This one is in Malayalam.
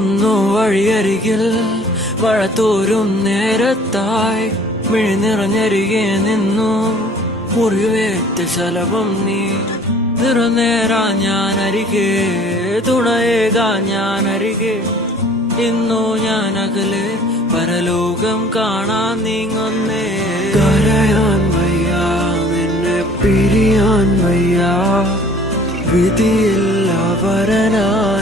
നടക്കുന്നു വഴിയരികിൽ മഴ തോരും നേരത്തായി മിഴി നിറഞ്ഞരികെ നിന്നു മുറിവേറ്റ ശലഭം നീ നിറനേരാ ഞാനരികെ തുണയേകാ ഞാനരികെ ഇന്നു ഞാൻ അകലെ പരലോകം കാണാൻ നീങ്ങുന്നേ കരയാൻ വയ്യ നിന്നെ പിരിയാൻ വയ്യ വിധിയില്ല വരനായി